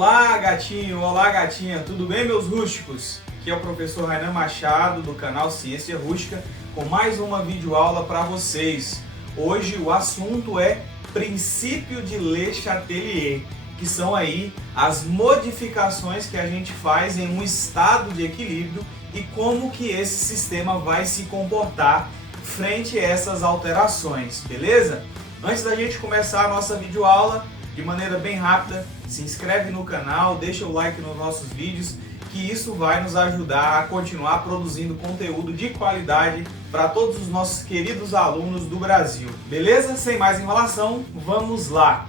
Olá gatinho, olá gatinha, tudo bem meus rústicos? Aqui é o professor Rainan Machado do canal Ciência Rústica com mais uma videoaula para vocês. Hoje o assunto é princípio de Le Chatelier, que são aí as modificações que a gente faz em um estado de equilíbrio e como que esse sistema vai se comportar frente a essas alterações, beleza? Antes da gente começar a nossa videoaula, de maneira bem rápida, se inscreve no canal, deixa o like nos nossos vídeos, que isso vai nos ajudar a continuar produzindo conteúdo de qualidade para todos os nossos queridos alunos do Brasil. Beleza? Sem mais enrolação, vamos lá!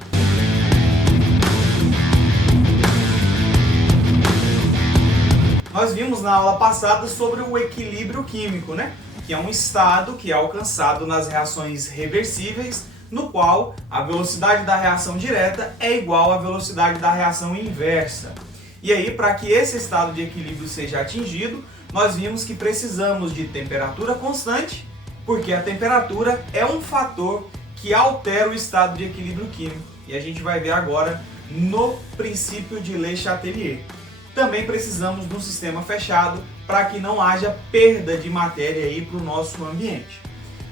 Nós vimos na aula passada sobre o equilíbrio químico, né? Que é um estado que é alcançado nas reações reversíveis, no qual a velocidade da reação direta é igual à velocidade da reação inversa. E aí, para que esse estado de equilíbrio seja atingido, nós vimos que precisamos de temperatura constante, porque a temperatura é um fator que altera o estado de equilíbrio químico. E a gente vai ver agora no princípio de Le Chatelier. Também precisamos de um sistema fechado para que não haja perda de matéria aí para o nosso ambiente.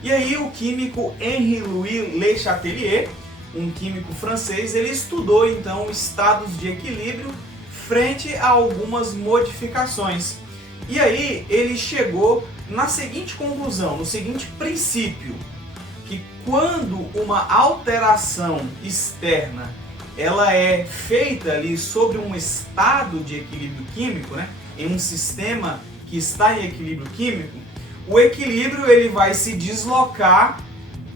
E aí o químico Henri-Louis Le Chatelier, um químico francês, ele estudou então estados de equilíbrio frente a algumas modificações. E aí ele chegou na seguinte conclusão, no seguinte princípio, que quando uma alteração externa ela é feita ali sobre um estado de equilíbrio químico, né, em um sistema que está em equilíbrio químico, o equilíbrio ele vai se deslocar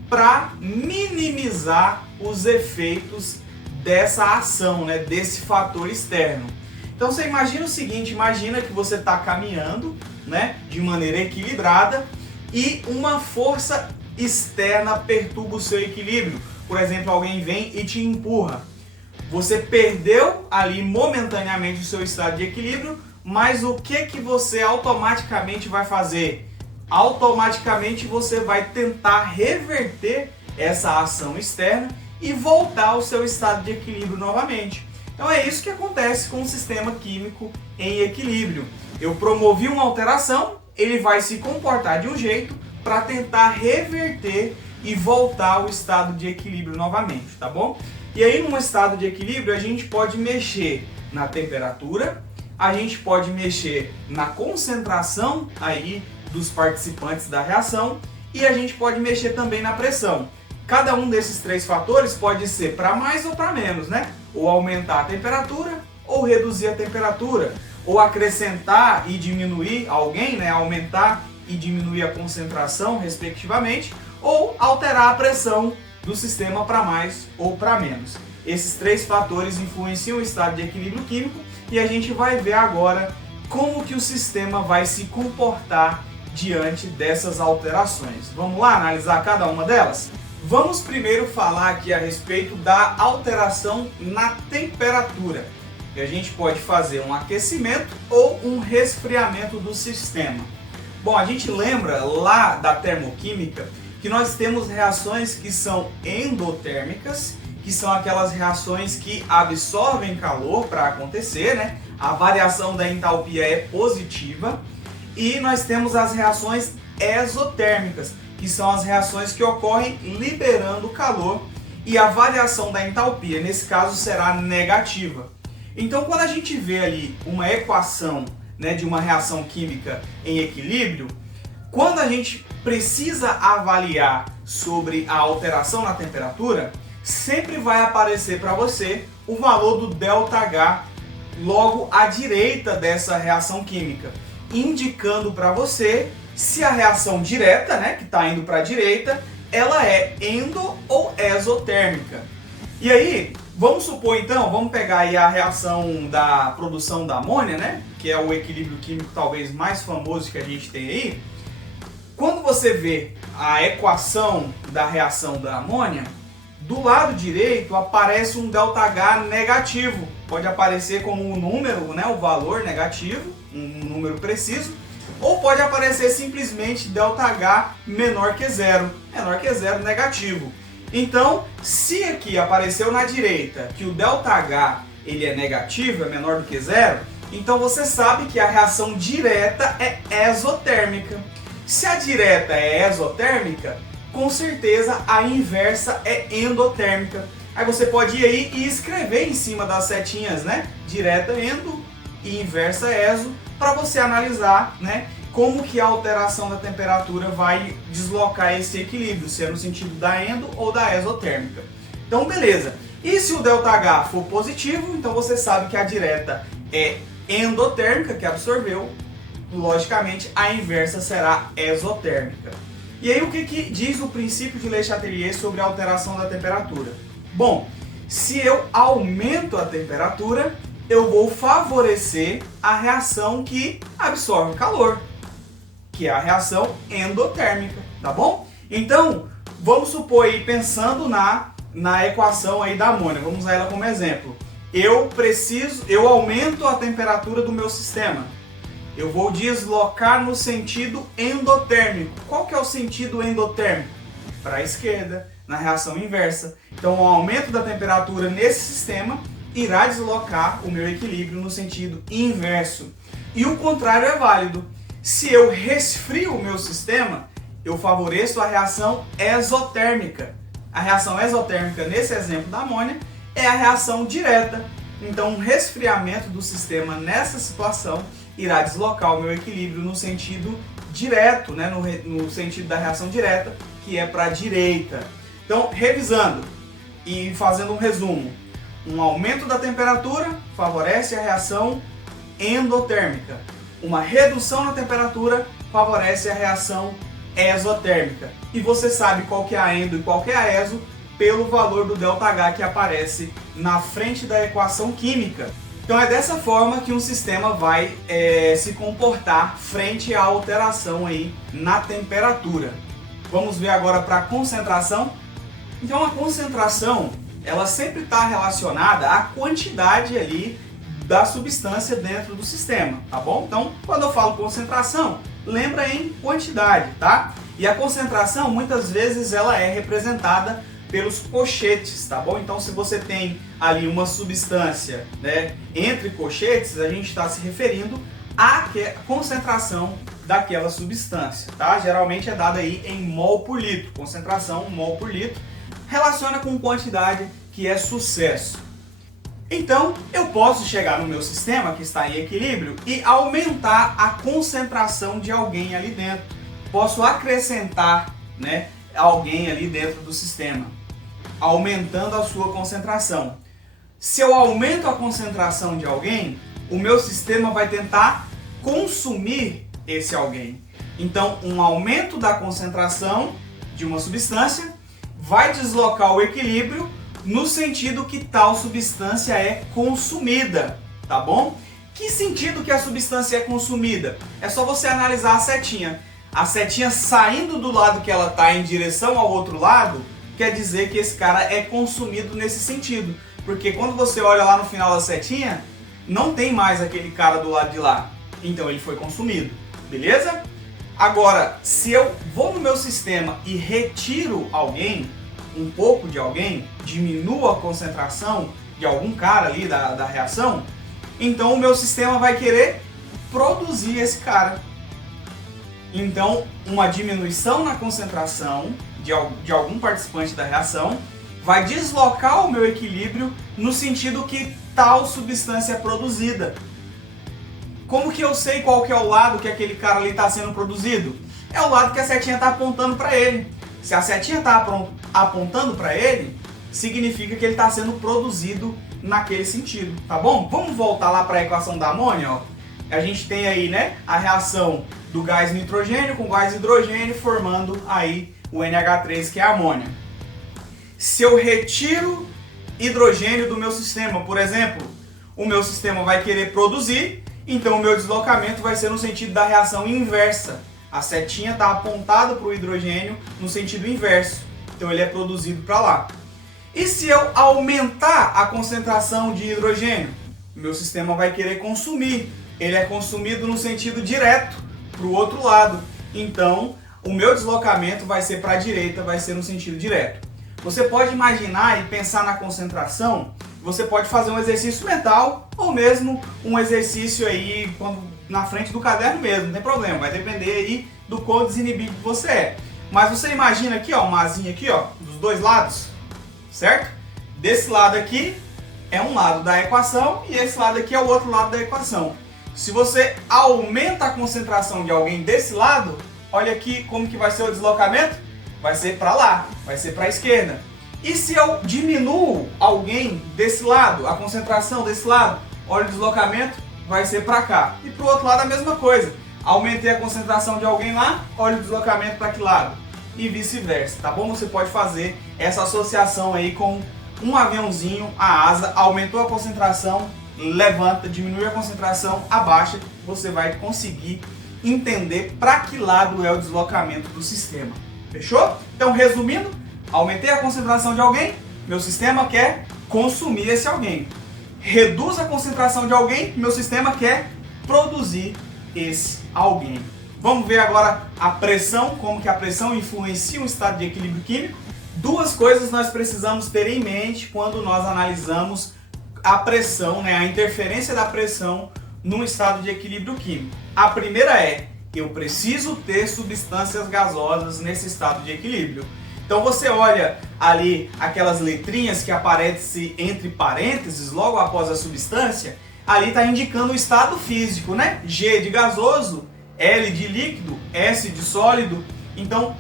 para minimizar os efeitos dessa ação, né, desse fator externo. Então você imagina o seguinte, imagina que você está caminhando, né, de maneira equilibrada e uma força externa perturba o seu equilíbrio. Por exemplo, alguém vem e te empurra. Você perdeu ali momentaneamente o seu estado de equilíbrio, mas o que você automaticamente vai fazer? Automaticamente você vai tentar reverter essa ação externa e voltar ao seu estado de equilíbrio novamente. Então é isso que acontece com o sistema químico em equilíbrio. Eu promovi uma alteração, ele vai se comportar de um jeito para tentar reverter e voltar ao estado de equilíbrio novamente, tá bom? E aí, num estado de equilíbrio, a gente pode mexer na temperatura, a gente pode mexer na concentração aí dos participantes da reação e a gente pode mexer também na pressão. Cada um desses três fatores pode ser para mais ou para menos, né? Ou aumentar a temperatura ou reduzir a temperatura, ou acrescentar e diminuir alguém, né? Aumentar e diminuir a concentração, respectivamente, ou alterar a pressão do sistema para mais ou para menos. Esses três fatores influenciam o estado de equilíbrio químico e a gente vai ver agora como que o sistema vai se comportar diante dessas alterações. Vamos lá analisar cada uma delas? Vamos primeiro falar aqui a respeito da alteração na temperatura. E a gente pode fazer um aquecimento ou um resfriamento do sistema. Bom, a gente lembra lá da termoquímica que nós temos reações que são endotérmicas, que são aquelas reações que absorvem calor para acontecer, né? A variação da entalpia é positiva. E nós temos as reações exotérmicas, que são as reações que ocorrem liberando calor e a variação da entalpia, nesse caso, será negativa. Então, quando a gente vê ali uma equação, né, de uma reação química em equilíbrio, quando a gente precisa avaliar sobre a alteração na temperatura, sempre vai aparecer para você o valor do ΔH logo à direita dessa reação química, indicando para você se a reação direta, né, que está indo para a direita, ela é endo ou exotérmica. E aí, vamos supor então, vamos pegar aí a reação da produção da amônia, né, que é o equilíbrio químico talvez mais famoso que a gente tem aí. Quando você vê a equação da reação da amônia, do lado direito aparece um ΔH negativo. Pode aparecer como um número, né, o valor negativo, um número preciso, ou pode aparecer simplesmente ΔH menor que zero negativo. Então, se aqui apareceu na direita que o ΔH ele é negativo, é menor do que zero, então você sabe que a reação direta é exotérmica. Se a direta é exotérmica, com certeza a inversa é endotérmica. Aí você pode ir aí e escrever em cima das setinhas, né? Direta endo e inversa exo, para você analisar, né, como que a alteração da temperatura vai deslocar esse equilíbrio, se é no sentido da endo ou da exotérmica. Então, beleza. E se o ΔH for positivo, então você sabe que a direta é endotérmica, que absorveu, logicamente a inversa será exotérmica. E aí o que diz o princípio de Le Chatelier sobre a alteração da temperatura? Bom, se eu aumento a temperatura, eu vou favorecer a reação que absorve calor, que é a reação endotérmica, tá bom? Então, vamos supor aí, pensando na equação aí da amônia, vamos usar ela como exemplo. Eu aumento a temperatura do meu sistema. Eu vou deslocar no sentido endotérmico. Qual que é o sentido endotérmico? Para a esquerda, na reação inversa. Então, o aumento da temperatura nesse sistema irá deslocar o meu equilíbrio no sentido inverso. E o contrário é válido. Se eu resfrio o meu sistema, eu favoreço a reação exotérmica. A reação exotérmica, nesse exemplo da amônia, é a reação direta. Então, um resfriamento do sistema nessa situação irá deslocar o meu equilíbrio no sentido direto, né? no sentido da reação direta, que é para a direita. Então, revisando e fazendo um resumo, um aumento da temperatura favorece a reação endotérmica. Uma redução na temperatura favorece a reação exotérmica. E você sabe qual que é a endo e qual que é a exo pelo valor do ΔH que aparece na frente da equação química. Então é dessa forma que um sistema vai se comportar frente à alteração aí na temperatura. Vamos ver agora para a concentração. Então a concentração, ela sempre está relacionada à quantidade ali da substância dentro do sistema, tá bom? Então, quando eu falo concentração, lembra em quantidade, tá? E a concentração, muitas vezes, ela é representada pelos cochetes, tá bom? Então, se você tem ali uma substância, né, entre cochetes, a gente está se referindo à concentração daquela substância, tá? Geralmente é dada aí em mol por litro, concentração mol por litro, relaciona com quantidade, que é sucesso. Então, eu posso chegar no meu sistema, que está em equilíbrio, e aumentar a concentração de alguém ali dentro. Posso acrescentar, né, alguém ali dentro do sistema, aumentando a sua concentração. Se eu aumento a concentração de alguém, o meu sistema vai tentar consumir esse alguém. Então, um aumento da concentração de uma substância vai deslocar o equilíbrio no sentido que tal substância é consumida, tá bom? Que sentido que a substância é consumida? É só você analisar a setinha. A setinha saindo do lado que ela está em direção ao outro lado, quer dizer que esse cara é consumido nesse sentido. Porque quando você olha lá no final da setinha, não tem mais aquele cara do lado de lá. Então ele foi consumido, beleza? Agora, se eu vou no meu sistema e retiro alguém, um pouco de alguém, diminuo a concentração de algum cara ali da reação, então o meu sistema vai querer produzir esse cara. Então, uma diminuição na concentração de algum participante da reação vai deslocar o meu equilíbrio no sentido que tal substância é produzida. Como que eu sei qual que é o lado que aquele cara ali está sendo produzido? É o lado que a setinha está apontando para ele. Se a setinha está apontando para ele, significa que ele está sendo produzido naquele sentido, tá bom? Vamos voltar lá para a equação da amônia, ó. A gente tem aí, né, a reação do gás nitrogênio com gás hidrogênio formando aí o NH3, que é a amônia. Se eu retiro hidrogênio do meu sistema, por exemplo, o meu sistema vai querer produzir, então o meu deslocamento vai ser no sentido da reação inversa. A setinha está apontada para o hidrogênio no sentido inverso, então ele é produzido para lá. E se eu aumentar a concentração de hidrogênio, o meu sistema vai querer consumir. Ele é consumido no sentido direto, para o outro lado. Então, o meu deslocamento vai ser para a direita, vai ser no sentido direto. Você pode imaginar e pensar na concentração você pode fazer um exercício mental ou mesmo um exercício aí na frente do caderno mesmo, não tem problema, vai depender aí do quão desinibido você é. Mas você imagina aqui, ó, uma asinha aqui, ó, dos dois lados, certo? Desse lado aqui é um lado da equação e esse lado aqui é o outro lado da equação. Se você aumenta a concentração de alguém desse lado, olha aqui como que vai ser o deslocamento, vai ser para lá, vai ser para a esquerda. E se eu diminuo alguém desse lado, a concentração desse lado, olha o deslocamento, vai ser para cá. E para o outro lado a mesma coisa. Aumentei a concentração de alguém lá, olha o deslocamento para que lado. E vice-versa, tá bom? Você pode fazer essa associação aí com um aviãozinho, a asa, aumentou a concentração, levanta, diminui a concentração, abaixa, você vai conseguir entender para que lado é o deslocamento do sistema. Fechou? Então, resumindo, aumentei a concentração de alguém, meu sistema quer consumir esse alguém. Reduz a concentração de alguém, meu sistema quer produzir esse alguém. Vamos ver agora a pressão, como que a pressão influencia um estado de equilíbrio químico. Duas coisas nós precisamos ter em mente quando nós analisamos a pressão, né, a interferência da pressão num estado de equilíbrio químico. A primeira é, eu preciso ter substâncias gasosas nesse estado de equilíbrio. Então você olha ali aquelas letrinhas que aparecem entre parênteses logo após a substância, ali está indicando o estado físico, né? G de gasoso, L de líquido, S de sólido. Então,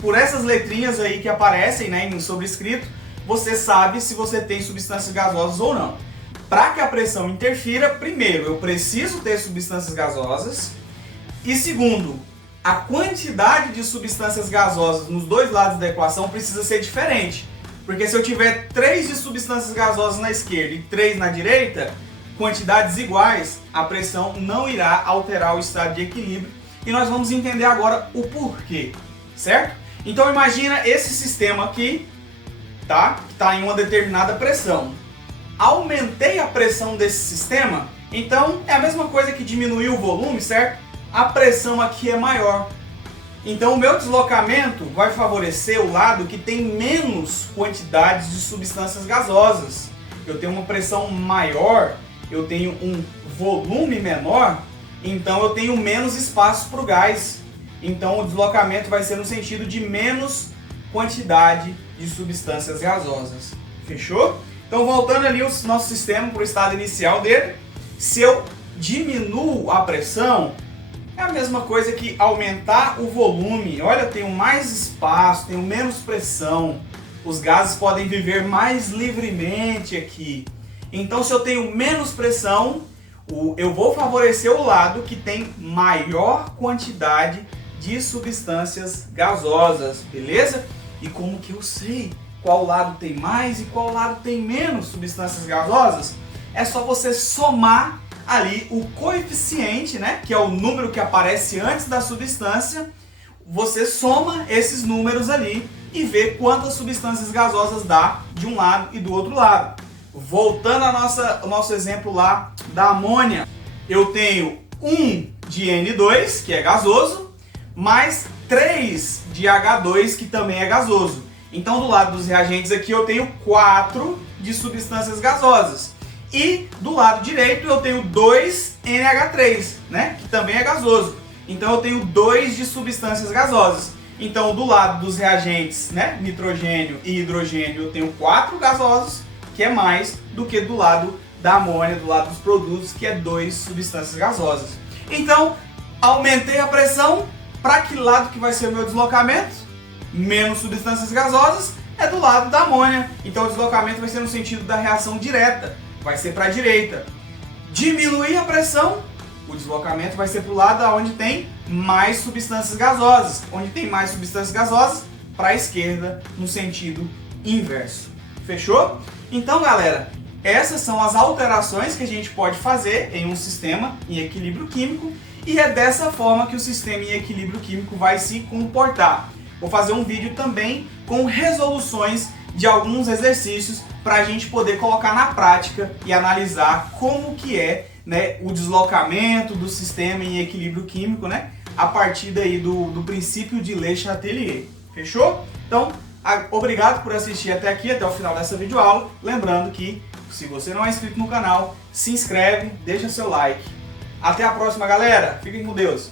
por essas letrinhas aí que aparecem, né, no sobrescrito, você sabe se você tem substâncias gasosas ou não. Para que a pressão interfira, primeiro, eu preciso ter substâncias gasosas. E segundo, a quantidade de substâncias gasosas nos dois lados da equação precisa ser diferente. Porque se eu tiver 3 de substâncias gasosas na esquerda e 3 na direita, quantidades iguais, a pressão não irá alterar o estado de equilíbrio. E nós vamos entender agora o porquê, certo? Então imagina esse sistema aqui, tá? Que está em uma determinada pressão. Aumentei a pressão desse sistema, então é a mesma coisa que diminuir o volume, certo? A pressão aqui é maior. Então o meu deslocamento vai favorecer o lado que tem menos quantidades de substâncias gasosas. Eu tenho uma pressão maior, eu tenho um volume menor, então eu tenho menos espaço para o gás. Então o deslocamento vai ser no sentido de menos quantidade de substâncias gasosas. Fechou? Então voltando ali o nosso sistema para o estado inicial dele, se eu diminuo a pressão, é a mesma coisa que aumentar o volume. Olha, eu tenho mais espaço, tenho menos pressão, os gases podem viver mais livremente aqui. Então se eu tenho menos pressão, eu vou favorecer o lado que tem maior quantidade de substâncias gasosas, beleza? E como que eu sei qual lado tem mais e qual lado tem menos substâncias gasosas? É só você somar ali o coeficiente, né, que é o número que aparece antes da substância. Você soma esses números ali e vê quantas substâncias gasosas dá de um lado e do outro lado. Voltando ao nosso exemplo lá da amônia, eu tenho 1 de N2, que é gasoso, mais 3 de H2, que também é gasoso. Então, do lado dos reagentes aqui, eu tenho 4 de substâncias gasosas. E do lado direito, eu tenho 2 NH3, né, que também é gasoso. Então, eu tenho 2 de substâncias gasosas. Então, do lado dos reagentes, né, nitrogênio e hidrogênio, eu tenho 4 gasosos, que é mais do que do lado da amônia, do lado dos produtos, que é 2 substâncias gasosas. Então, aumentei a pressão. Para que lado que vai ser o meu deslocamento? Menos substâncias gasosas é do lado da amônia. Então o deslocamento vai ser no sentido da reação direta, vai ser para a direita. Diminuir a pressão, o deslocamento vai ser para o lado onde tem mais substâncias gasosas. Onde tem mais substâncias gasosas, para a esquerda, no sentido inverso. Fechou? Então, galera, essas são as alterações que a gente pode fazer em um sistema em equilíbrio químico. E é dessa forma que o sistema em equilíbrio químico vai se comportar. Vou fazer um vídeo também com resoluções de alguns exercícios para a gente poder colocar na prática e analisar como que é, né, o deslocamento do sistema em equilíbrio químico, né, a partir daí do princípio de Le Chatelier. Fechou? Então, obrigado por assistir até aqui, até o final dessa videoaula. Lembrando que Se você não é inscrito no canal, se inscreve, deixa seu like. Até a próxima, galera. Fiquem com Deus.